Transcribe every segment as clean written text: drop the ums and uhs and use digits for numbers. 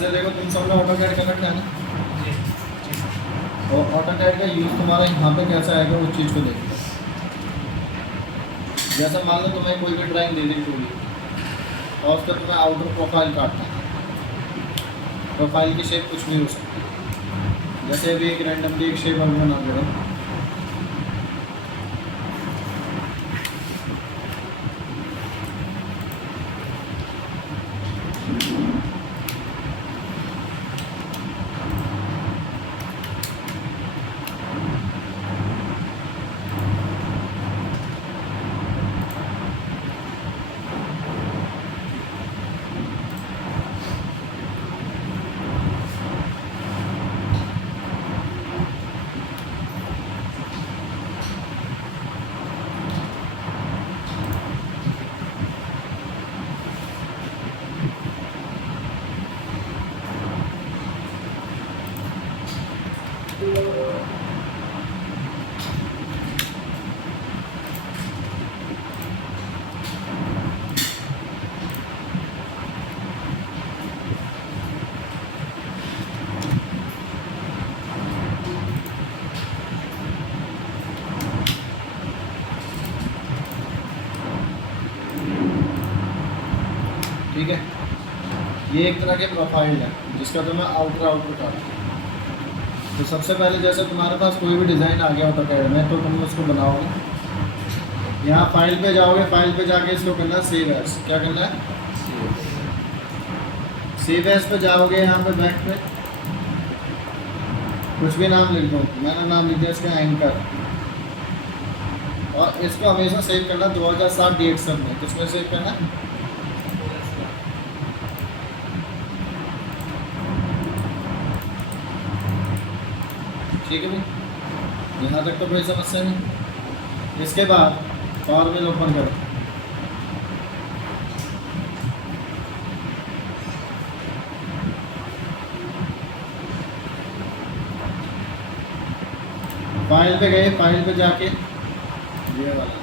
जैसे देखो तुम सबने ऑटोकैड कर रखा है ना, और ऑटोकैड का यूज़ तुम्हारा यहाँ पे कैसा आएगा उस चीज़ को देखो। जैसे मान लो तुम्हें कोई भी ड्राइंग दे दी पूरी और उसका तुम्हें आउटर प्रोफाइल काटना है, प्रोफाइल की शेप कुछ भी हो सकती है। जैसे अभी एक रैंडमली एक शेप हम बना दे रहे हैं, ठीक है। ये एक तरह के प्रोफाइल है जिसका तुम्हें आउटर काटना है। तो सबसे पहले जैसे तुम्हारे पास कोई भी डिज़ाइन आ गया ऑटोकैड में तो तुम उसको बनाओगे। यहाँ फाइल पे जाओगे, फाइल पे जाके इसको करना है सेव एज। क्या करना है? सेव एज पे जाओगे, यहाँ पे बैक पे कुछ भी नाम लिख दो। मैंने नाम लिख दिया इसका एंकर, और इसको हमेशा सेव करना 2007 DXL में। किसमें सेव करना? ठीक है भाई, यहाँ तक तो कोई समस्या नहीं। इसके बाद पावर मेल ओपन करो। फाइल पे गए, फाइल पे जाके ये वाला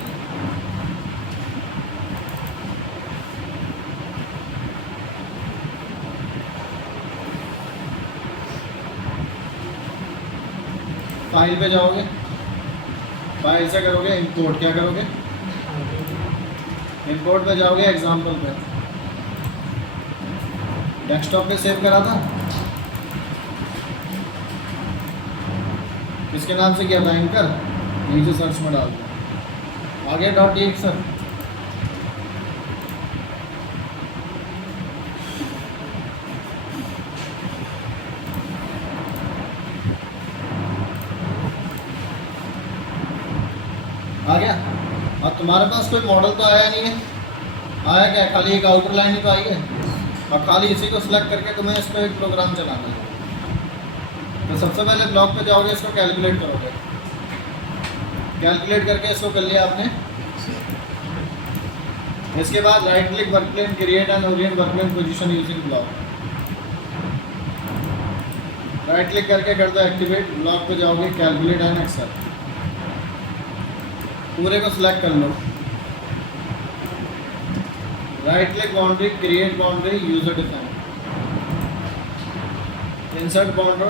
फाइल पे जाओगे, फाइल से करोगे इंपोर्ट। क्या करोगे? इंपोर्ट पे जाओगे, एग्जाम्पल पे डेस्कटॉप पे सेव करा था, किसके नाम से किया था? एंकर। नीचे सर्च में डाल दो, आगे .DXL। आ गया। अब तुम्हारे पास कोई मॉडल तो आया नहीं है, आया क्या? खाली एक आउटर लाइन ही तो आई है, और खाली इसी को सिलेक्ट करके तुम्हें इस पर एक प्रोग्राम चलाना है। तो सबसे पहले ब्लॉक पे जाओगे, इसको कैलकुलेट करोगे। कैलकुलेट करके इसको कर लिया आपने। इसके बाद right click work plane, create and orient work plane position using block. Right click करके कर दो एक्टिवेट। ब्लॉक पे जाओगे, कैलकुलेट एंड एक्सेप्ट, पूरे को सिलेक्ट कर लो। Right click boundary, create boundary, user define, insert boundary.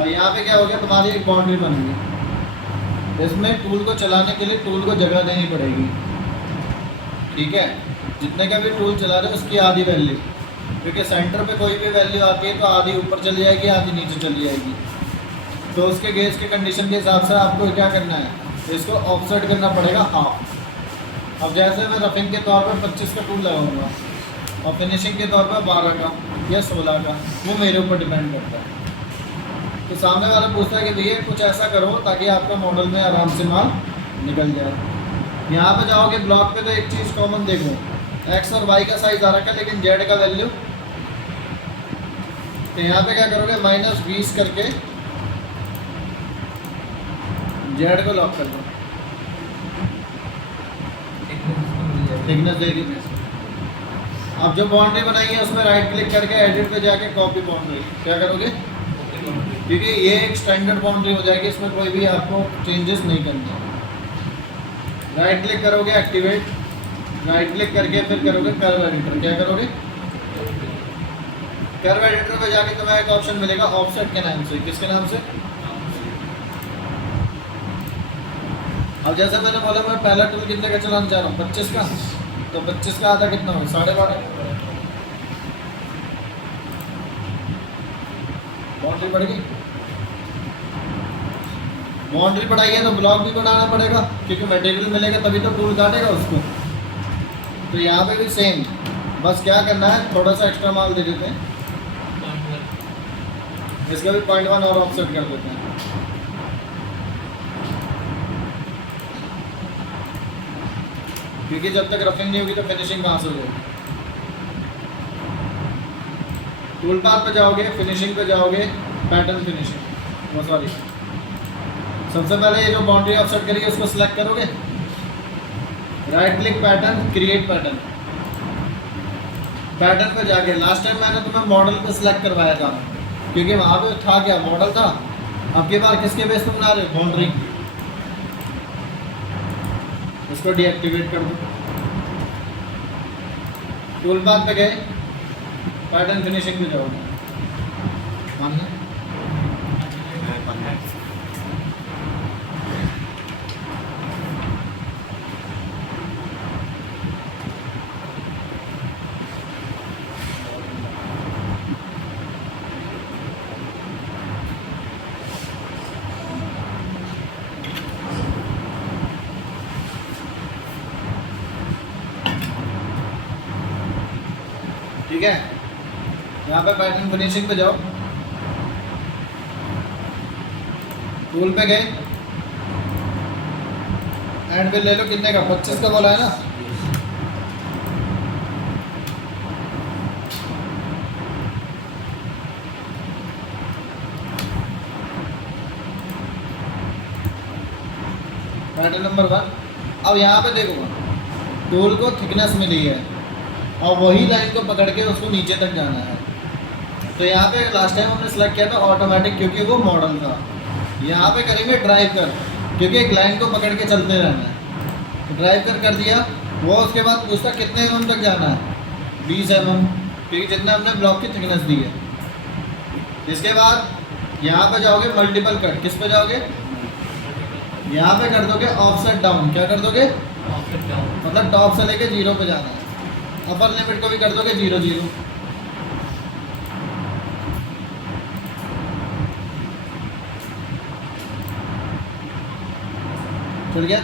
और यहाँ पे क्या हो गया? तुम्हारी एक बाउंड्री बन गई। इसमें टूल को चलाने के लिए टूल को जगह देनी पड़ेगी। ठीक है, जितने का भी टूल चला रहे हो उसकी आधी वैल्यू, क्योंकि सेंटर पे कोई भी वैल्यू आती है तो आधी ऊपर चली जाएगी, आधी नीचे चली जाएगी। तो उसके गेज के कंडीशन के हिसाब से आपको क्या करना है? तो इसको ऑफसेट करना पड़ेगा हाफ। अब जैसे मैं रफिंग के तौर पर 25 का टूल लगाऊंगा और फिनिशिंग के तौर पर 12 का या 16 का, वो मेरे ऊपर डिपेंड करता है। तो सामने वाला पूछता है कि भैया कुछ ऐसा करो ताकि आपका मॉडल में आराम से माल निकल जाए। यहाँ पे जाओगे ब्लॉक पे तो एक चीज़ कॉमन देखो, एक्स और वाई का साइज आ रखा है लेकिन जेड का वैल्यू। तो यहाँ पे क्या करोगे? -20 करके जेड को लॉक कर दो, थिकनेस दे दी। अब जो बाउंड्री बनाई है उसमें राइट क्लिक करके एडिट पे जाके कॉपी बाउंड्री। क्या करोगे? क्योंकि ये एक स्टैंडर्ड बाउंड्री हो जाएगी, इसमें कोई भी आपको चेंजेस नहीं करना। राइट क्लिक करोगे, एक्टिवेट। राइट क्लिक करके फिर करोगे कर्व एडिटर। क्या करोगे? कर्व एडिटर पे जाके तुम्हें एक ऑप्शन मिलेगा ऑफसेट के नाम से। किसके नाम से? अब जैसे मैंने बोला मैं पहला टूल कितने का चलाना चाह रहा हूँ, 25 का, तो 25 का आधा कितना हो, 12.5। बाउंड्री बढ़ गई। बाउंड्री बढ़ाई है तो ब्लॉक भी बढ़ाना पड़ेगा, क्योंकि मटेरियल मिलेगा तभी तो टूल काटेगा उसको। तो यहाँ पे भी सेम, बस क्या करना है, थोड़ा सा एक्स्ट्रा माल दे देते हैं, इसका भी 0.1 और ऑफसेट कर देते हैं। क्योंकि जब तक रफिंग नहीं होगी तो फिनिशिंग कहाँ से हो जाएगी। टूल पाथ पे जाओगे, फिनिशिंग पे जाओगे, पैटर्न फिनिशिंग, वो सॉरी, सबसे पहले ये जो बाउंड्री ऑफसेट करिए उसको सिलेक्ट करोगे, right click pattern, create pattern. Pattern पे जाके लास्ट टाइम मैंने तुम्हें मॉडल पे सिलेक्ट करवाया था, क्योंकि वहाँ पे था क्या, मॉडल था। अब की बार किसके बेस पे बना रहे हो, बाउंड्री। इसको डीएक्टिवेट कर दो। टूल पाथ पे गए, पैटर्न फिनिशिंग पे जाओगे, मानना ठीक है। यहाँ पे पैटर्न फिनिशिंग पे जाओ, टूल पे गए, एंड बिल ले लो, कितने का, 25 का बोला है ना। Pattern number 1। अब यहाँ पे देखो, टूल को थिकनेस मिली है और वही लाइन को पकड़ के उसको नीचे तक जाना है। तो यहाँ पे लास्ट टाइम हमने सेलेक्ट किया था ऑटोमेटिक, क्योंकि वो मॉडल था। यहाँ पे करेंगे ड्राइव कर, क्योंकि एक लाइन को पकड़ के चलते रहना है। तो ड्राइव कर दिया वो, उसके बाद पूछता कितने mm तक जाना है, 20 mm, क्योंकि जितना हमने ब्लॉक की थिकनेस दी है। इसके बाद यहाँ पे जाओगे मल्टीपल कट, किस पे जाओगे, यहाँ पे कर दोगे ऑफसेट डाउन। क्या कर दोगे, ऑफसेट डाउन, मतलब टॉप से लेके 0 पे जाना है। अपर लिमिट को भी कर दोगे 0 0। चल गया,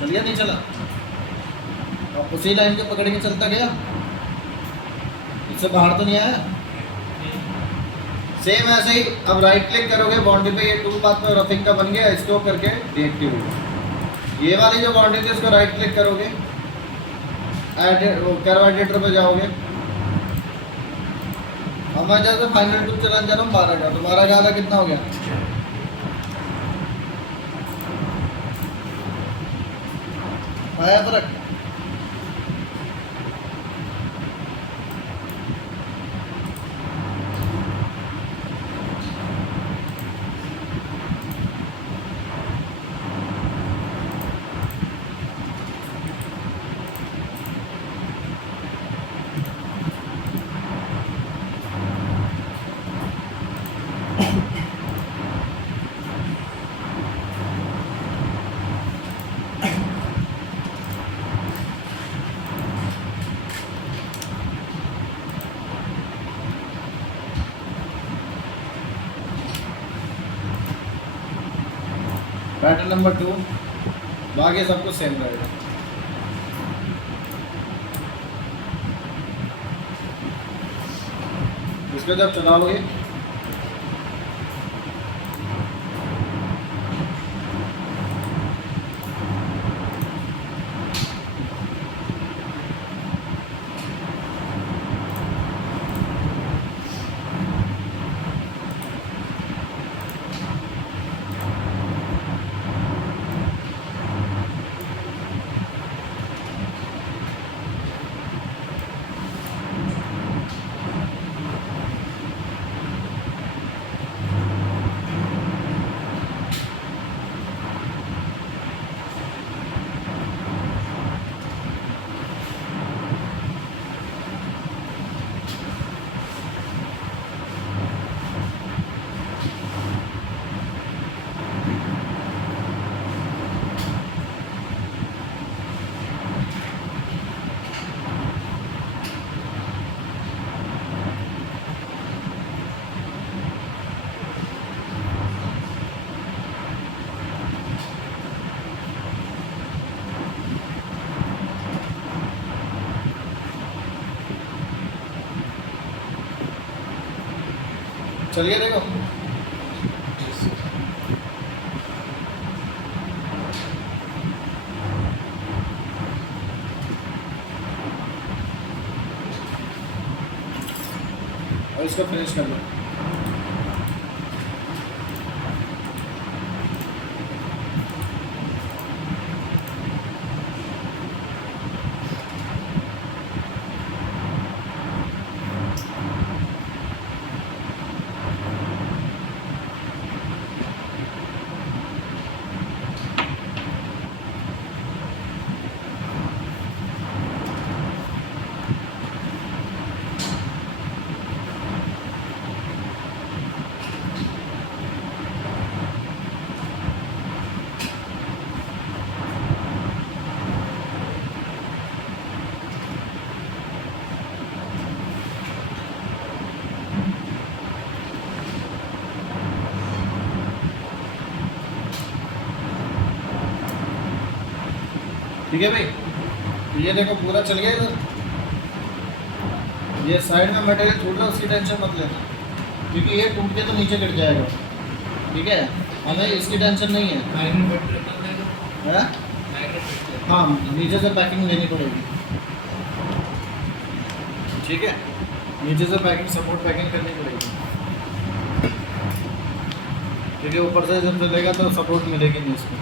चल गया, नहीं चला, और उसी लाइन को पकड़ के चलता गया, इससे बाहर तो नहीं आया। सेम ऐसे ही अब राइट क्लिक करोगे बाउंड्री पे, ये टूल पाथ में रफिंग का बन गया, इसको करके डीएक्टिवेट। ये वाली जो बाउंड्री थी इसको राइट क्लिक करोगे, कर्व एडिटर पे जाओगे। अब मैं जैसे फाइनल टूल चलाना चाह रहा हूँ 12 का, तो 12 का आधा कितना हो गया, आया फर्क। पैटर्न नंबर 2, बाकी सब कुछ सेम रहेगा। इसको जब चलाओगे चलिए देखो। और इसको फिनिश कर लो। ठीक है भाई, ये देखो पूरा चल गया इधर। ये साइड में मटेरियल छूट रहा है, उसकी टेंशन मत लेना, क्योंकि ये टूट के तो नीचे गिर जाएगा। ठीक है, हमें इसकी टेंशन नहीं है। है? हाँ, नीचे से पैकिंग लेनी पड़ेगी। ठीक है, नीचे से पैकिंग, सपोर्ट पैकिंग करनी पड़ेगी, क्योंकि ऊपर से जब चलेगा तो सपोर्ट मिलेगी नहीं इसको।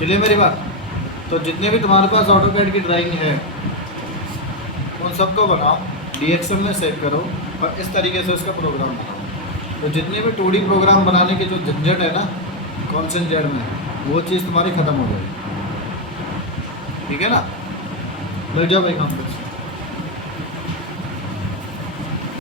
चलिए मेरी बात, तो जितने भी तुम्हारे पास ऑटोकैड की ड्राइंग है उन सबको बनाओ, DXM में सेव करो और इस तरीके से उसका प्रोग्राम बनाओ। तो जितने भी 2D प्रोग्राम बनाने की जो झंझट है ना कॉन्सेंट जेड में, वो चीज़ तुम्हारी ख़त्म हो जाएगी। ठीक है ना, लग जाओ भाई काम पर।